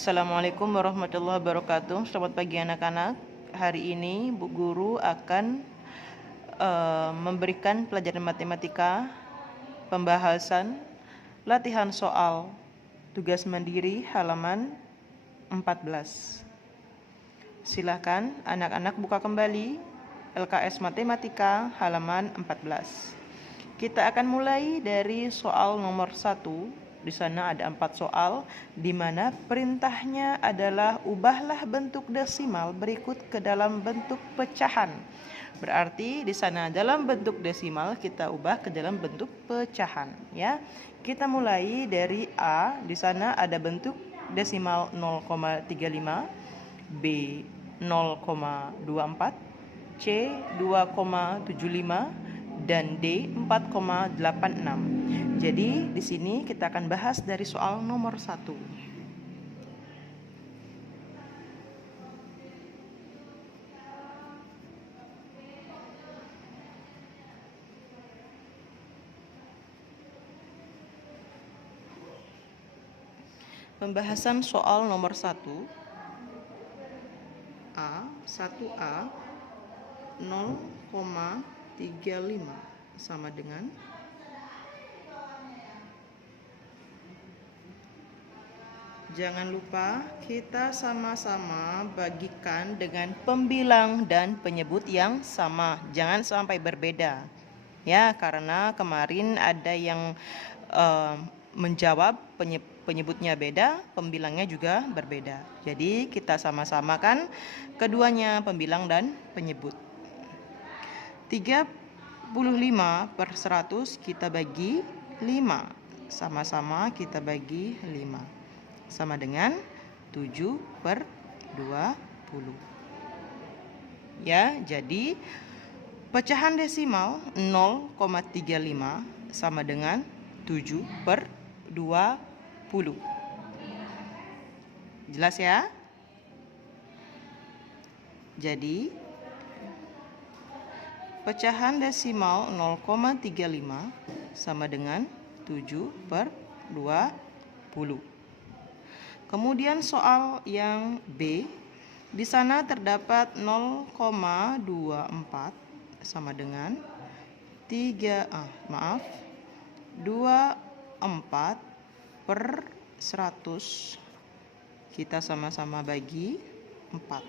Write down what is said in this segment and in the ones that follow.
Assalamualaikum warahmatullahi wabarakatuh. Selamat pagi anak-anak. Hari ini Bu Guru akan memberikan pelajaran matematika, pembahasan, latihan soal, tugas mandiri halaman 14. Silakan anak-anak buka kembali LKS Matematika halaman 14. Kita akan mulai dari soal nomor 1. Di sana ada 4 soal, di mana perintahnya adalah ubahlah bentuk desimal berikut ke dalam bentuk pecahan. Berarti di sana dalam bentuk desimal kita ubah ke dalam bentuk pecahan, ya. Kita mulai dari A, di sana ada bentuk desimal 0,35, B 0,24, C 2,75, dan D 4,86. Jadi di sini kita akan bahas dari soal nomor 1. Pembahasan soal nomor 1. A 0,35 sama dengan jangan lupa kita sama-sama bagikan dengan pembilang dan penyebut yang sama. Jangan sampai berbeda. Ya, karena kemarin ada yang menjawab penyebutnya beda, pembilangnya juga berbeda. Jadi kita sama-samakan keduanya, pembilang dan penyebut. 35/100 kita bagi 5. Sama-sama kita bagi 5. Sama dengan 7/20. Ya, jadi pecahan desimal 0,35 sama dengan 7/20. Jelas ya? Jadi pecahan desimal 0,35 sama dengan 7/20. Kemudian soal yang B, di sana terdapat 0,24 sama dengan 24/100. Kita sama-sama bagi 4.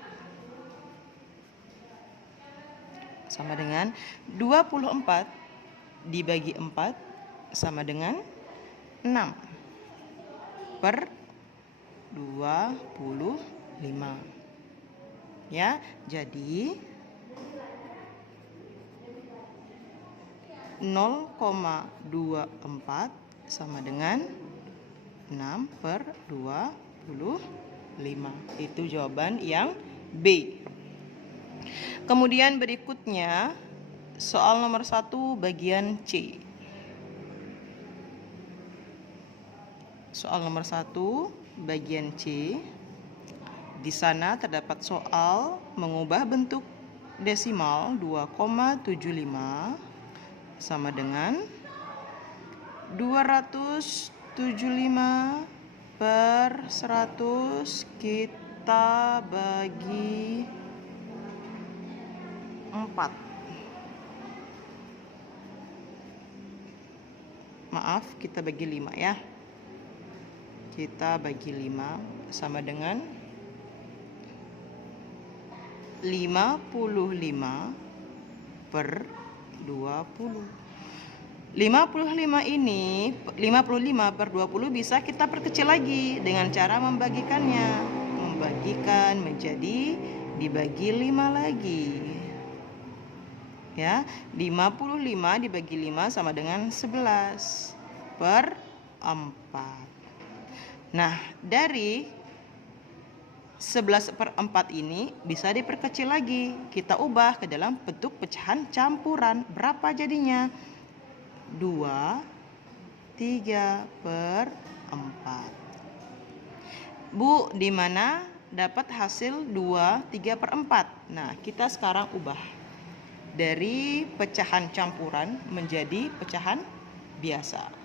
Sama dengan 24 dibagi 4 sama dengan 6/25. Ya, jadi 0,24 sama dengan 6/25. Itu jawaban yang B. Kemudian berikutnya soal nomor 1 bagian C. Soal nomor 1 bagian C. Di sana terdapat soal mengubah bentuk desimal 2,75 sama dengan 275/100 kita bagi 4. Maaf, kita bagi 5 ya. Kita bagi 5 sama dengan 55/20. 55 ini 55/20 bisa kita perkecil lagi dengan cara membagikannya. Membagikan menjadi dibagi 5 lagi. Ya, 55 dibagi 5 sama dengan 11/4. Nah, dari 11/4 ini bisa diperkecil lagi. Kita ubah ke dalam bentuk pecahan campuran. Berapa jadinya? 2/3/4. Bu, di mana dapat hasil 2/3/4? Nah, kita sekarang ubah dari pecahan campuran menjadi pecahan biasa.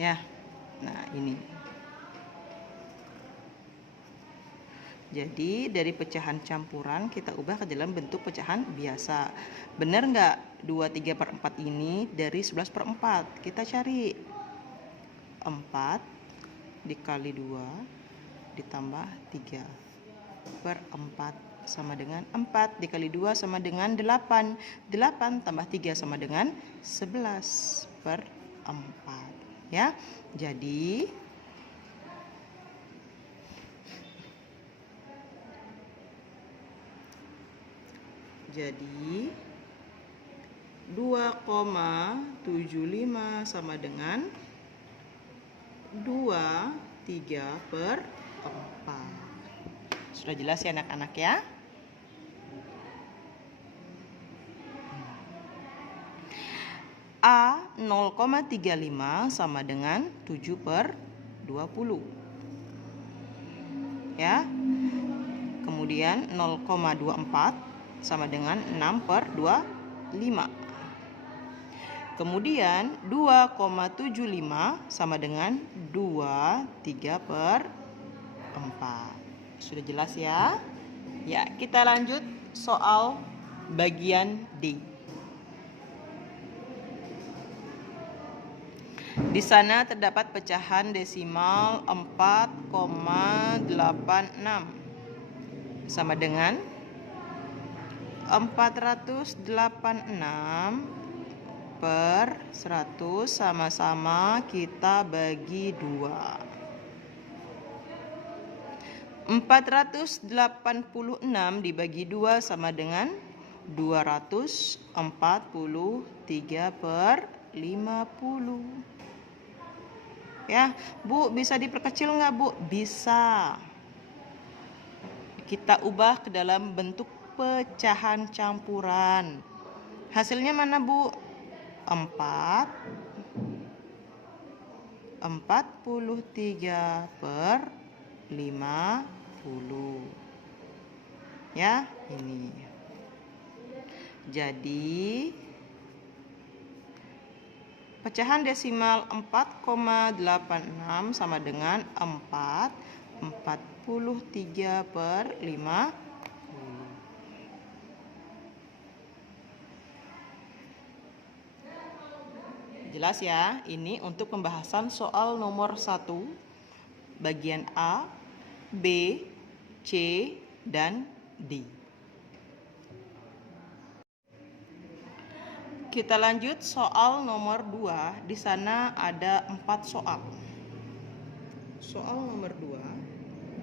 Ya. Nah, ini. Jadi dari pecahan campuran kita ubah ke dalam bentuk pecahan biasa. Benar nggak 23/4 ini dari 11/4? Kita cari 4 dikali 2 ditambah 3/4 sama dengan 4 dikali 2 sama dengan 8. 8 tambah 3 sama dengan 11/4. Ya. Jadi 2,75 sama dengan 23/4. Sudah jelas ya anak-anak ya? A 0,35 sama dengan 7/20. Ya. Kemudian 0,24 sama dengan 6/25. Kemudian 2,75 sama dengan 23/4. Sudah jelas ya? Ya, kita lanjut soal bagian D. Di sana terdapat pecahan desimal 4,86 sama dengan 486/100 sama-sama kita bagi 2. 486 dibagi 2 sama dengan 243/50. Ya, Bu, bisa diperkecil nggak, Bu? Bisa. Kita ubah ke dalam bentuk pecahan campuran. Hasilnya mana, Bu? 43/50. Ya, ini. Jadi pecahan desimal 4,86 sama dengan 43/50. Jelas ya, ini untuk pembahasan soal nomor 1 bagian A, B, C, dan D. Kita lanjut soal nomor 2. Di sana ada 4 soal. Soal nomor 2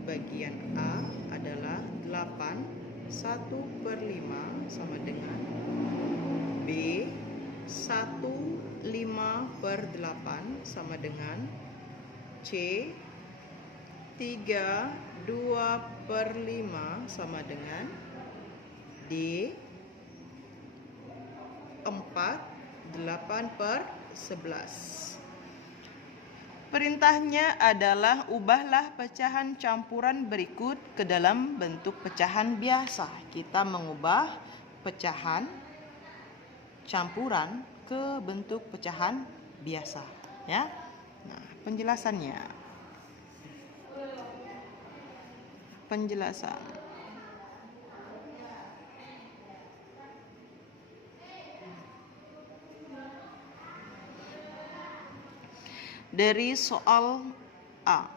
bagian A adalah 8 1/5 sama dengan B 1/5/8 sama dengan C 3/2/5 sama dengan D 4/8/11. Perintahnya adalah ubahlah pecahan campuran berikut ke dalam bentuk pecahan biasa. Kita mengubah pecahan campuran ke bentuk pecahan biasa, ya. Nah, penjelasan. Dari soal A,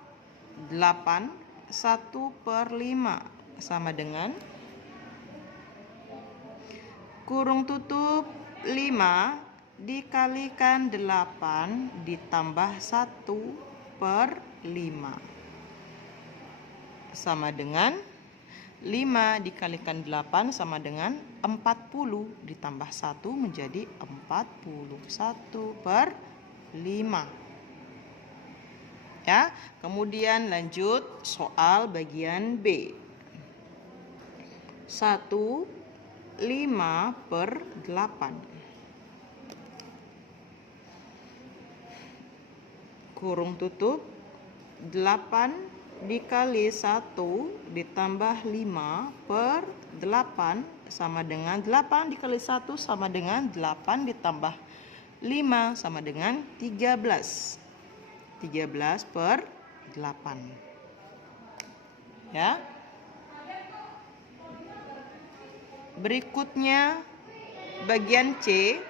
8 1/5 sama dengan kurung tutup 5 dikalikan 8 ditambah 1/5 sama dengan 5 dikalikan 8 sama dengan 40 ditambah 1 menjadi 41/5. Ya, kemudian lanjut soal bagian B. 1/5/8. Kurung tutup 8 dikali 1 ditambah 5/8 sama dengan 8 dikali 1 sama dengan 8 ditambah 5 sama dengan 13. 13/8. Ya. Berikutnya bagian C,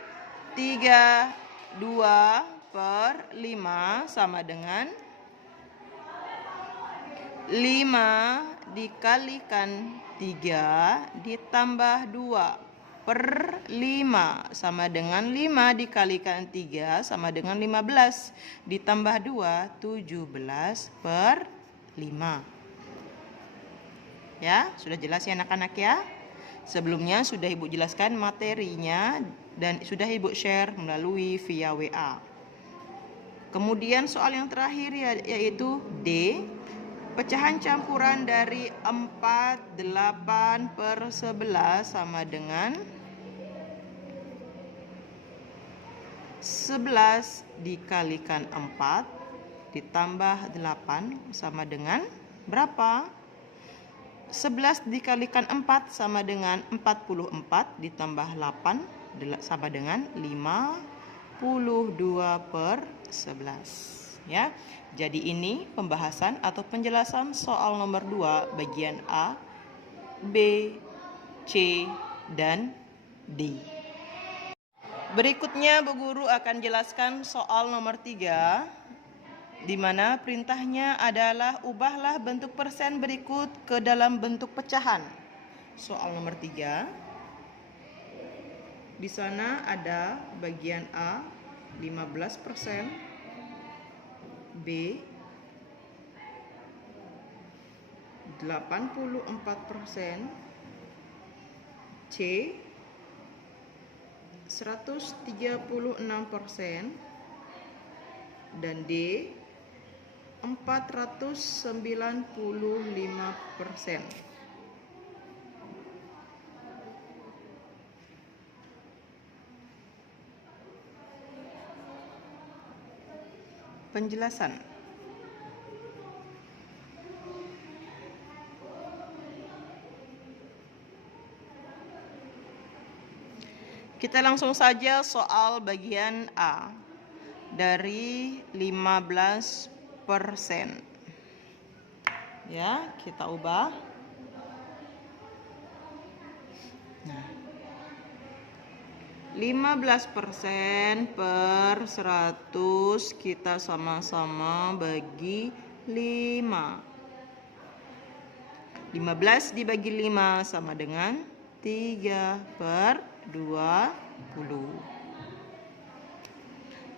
32/5 sama dengan 5 dikalikan 3 ditambah 2/5 sama dengan 5 dikalikan 3 sama dengan 15 ditambah 2, 17/5. Ya, sudah jelas ya anak-anak ya? Sebelumnya sudah Ibu jelaskan materinya dan sudah Ibu share melalui via WA. Kemudian soal yang terakhir yaitu D. Pecahan campuran dari 48/11 sama dengan 11 dikalikan 4 ditambah 8 sama dengan berapa? 11 dikalikan 4 sama dengan 44 ditambah 8 sama dengan 52/11. Ya. Jadi ini pembahasan atau penjelasan soal nomor 2 bagian A, B, C, dan D. Berikutnya Bu Guru akan jelaskan soal nomor 3, di mana perintahnya adalah ubahlah bentuk persen berikut ke dalam bentuk pecahan. Soal nomor 3. Di sana ada bagian A 15%, B 84%, C 136%, dan D 495%. Penjelasan. Kita langsung saja soal bagian A dari 15%. Ya, kita ubah. Nah, 15% per 100 kita sama-sama bagi 5. 15 dibagi 5 sama dengan 3/20.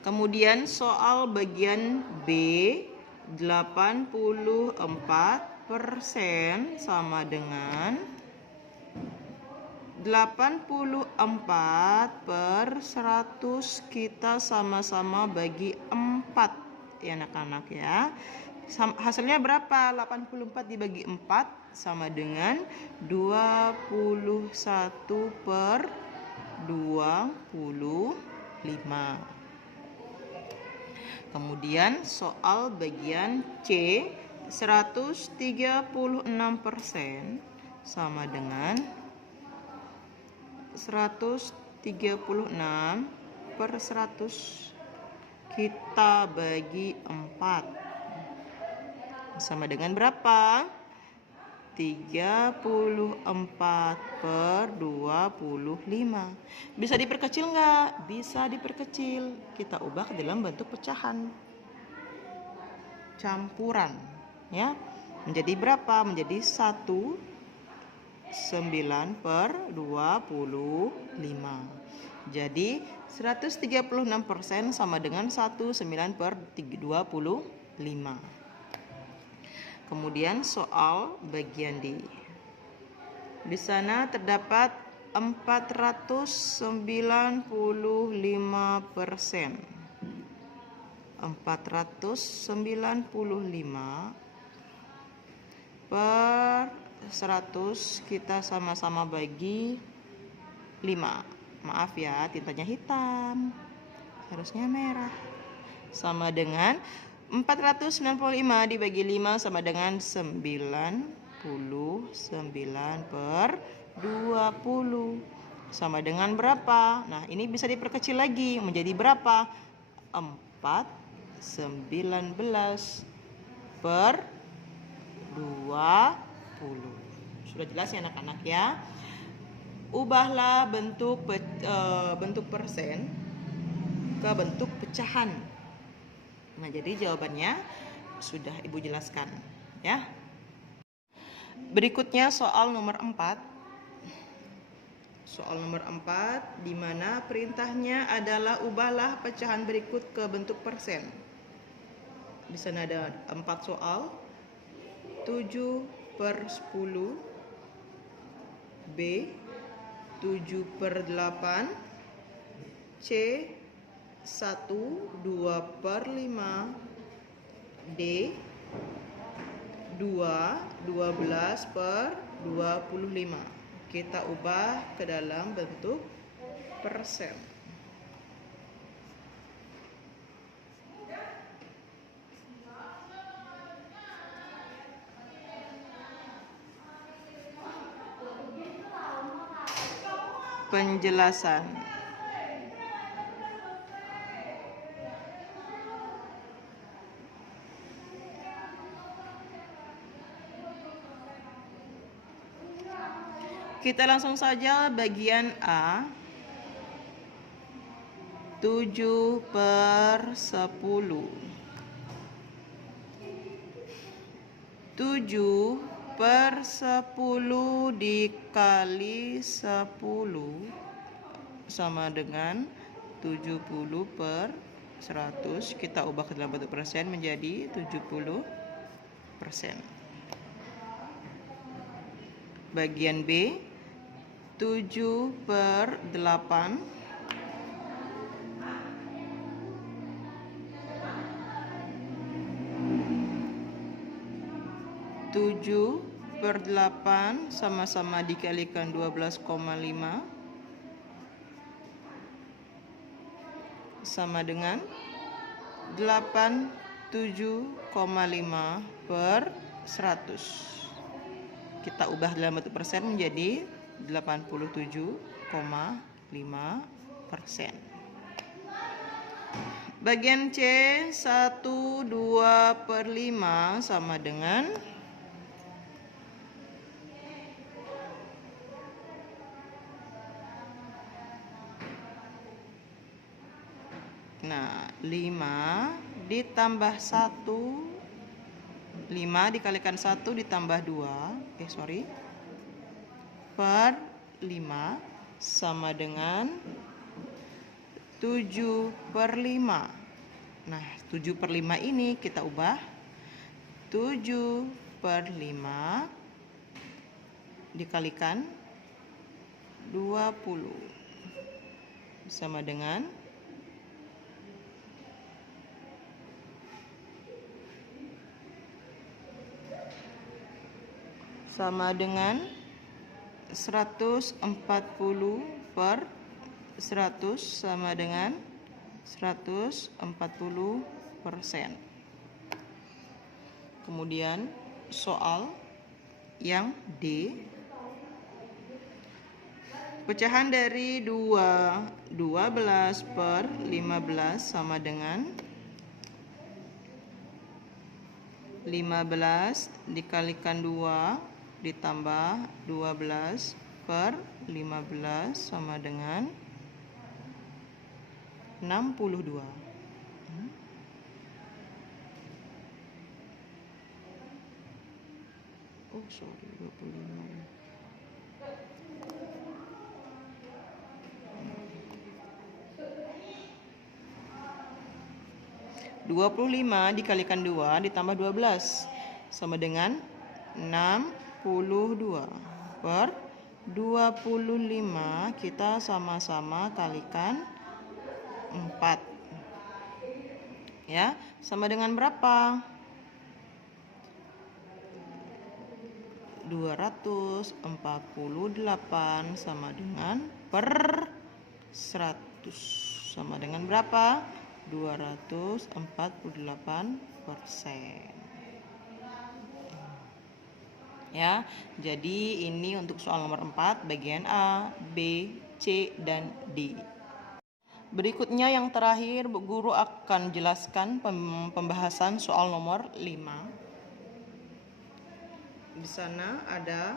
Kemudian soal bagian B, 84% sama dengan 84 per 100 kita sama-sama bagi 4 ya anak-anak ya. Hasilnya berapa? 84 dibagi 4 sama dengan 21/25. Kemudian soal bagian C, 136% sama dengan 136 per 100 kita bagi 4 sama dengan berapa? 34/25. Bisa diperkecil nggak? Bisa diperkecil. Kita ubah ke dalam bentuk pecahan campuran ya. Menjadi berapa? Menjadi 19/25. Jadi 136% sama dengan 19/25. Kemudian soal bagian D. Di sana terdapat 495%. 495 per 100 kita sama-sama bagi 5. Maaf ya, tintanya hitam, harusnya merah. Sama dengan 495 dibagi 5 sama dengan 99/20. Sama dengan berapa? Nah, ini bisa diperkecil lagi menjadi berapa? 4 19 per 20. Sudah jelas ya anak-anak ya. Ubahlah bentuk persen ke bentuk pecahan. Nah, jadi jawabannya sudah Ibu jelaskan ya. Berikutnya soal nomor 4. Soal nomor 4 di mana perintahnya adalah ubahlah pecahan berikut ke bentuk persen. Di sana ada 4 soal. 7/10, B 7/8, C 1/2/5, D 12/25. Kita ubah ke dalam bentuk persen. Penjelasan. Kita langsung saja bagian A. 7/10. 7/10 dikali 10 sama dengan 70/100. Kita ubah ke dalam bentuk persen menjadi 70%. Bagian B 7/8. 7/8 sama-sama dikalikan 12,5 sama dengan 87,5/100. Kita ubah dalam bentuk persen menjadi 87,5%. Bagian C 1/2/5 sama dengan 5 ditambah 1, 5 dikalikan 1 ditambah 2, per 5 sama dengan 7/5. Nah, 7/5 ini kita ubah 7/5 dikalikan 20 sama dengan 140/100 sama dengan 140%. Kemudian soal yang D. Pecahan dari 12/15 sama dengan 15 dikalikan 2 ditambah 12/15 sama dengan 62. Oh, sorry, 25. 25 dikalikan 2 ditambah 12 sama dengan 62. Per 25 kita sama-sama kalikan 4. Ya, sama dengan berapa? 248 sama dengan per 100 sama dengan berapa? 248%. Ya, jadi ini untuk soal nomor 4 bagian A, B, C, dan D. Berikutnya yang terakhir, Bu Guru akan jelaskan pembahasan soal nomor 5. Di sana ada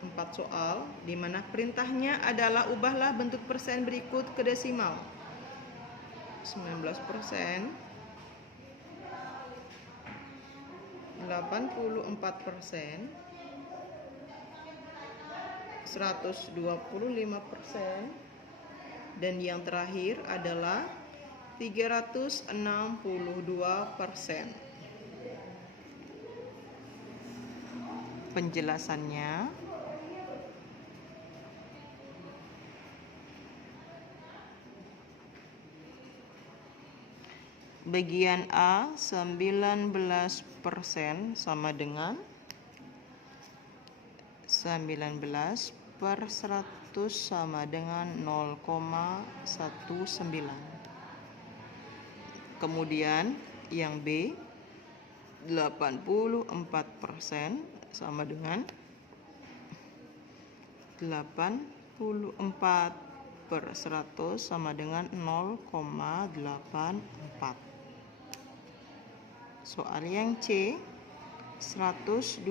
4 soal, di mana perintahnya adalah ubahlah bentuk persen berikut ke desimal. 19%, 84%, 125%, dan yang terakhir adalah 362%. Penjelasannya, bagian A 19% sama dengan 19 per 100 sama dengan 0,19. Kemudian yang B 84% sama dengan 84 per 100 sama dengan 0,84. Soal yang C 125%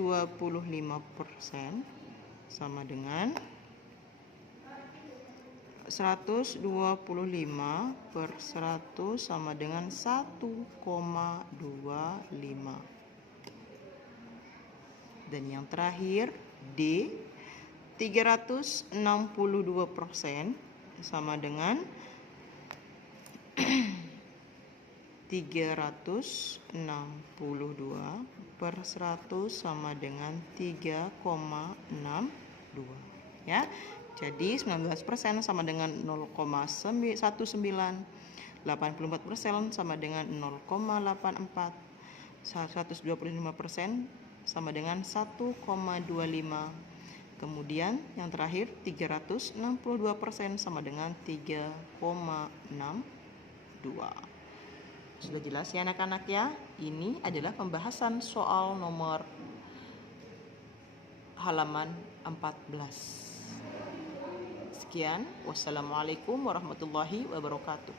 sama dengan 125 per 100 sama dengan 1,25. Dan yang terakhir D 362% sama dengan 362 per 100 sama dengan 3,62 ya. Jadi 19% sama dengan 0,19, 84% sama dengan 0,84, 125% sama dengan 1,25. Kemudian yang terakhir 362% sama dengan 3,62. Sudah jelas ya anak-anak ya? Ini adalah pembahasan soal nomor halaman 14. Sekian, wassalamualaikum warahmatullahi wabarakatuh.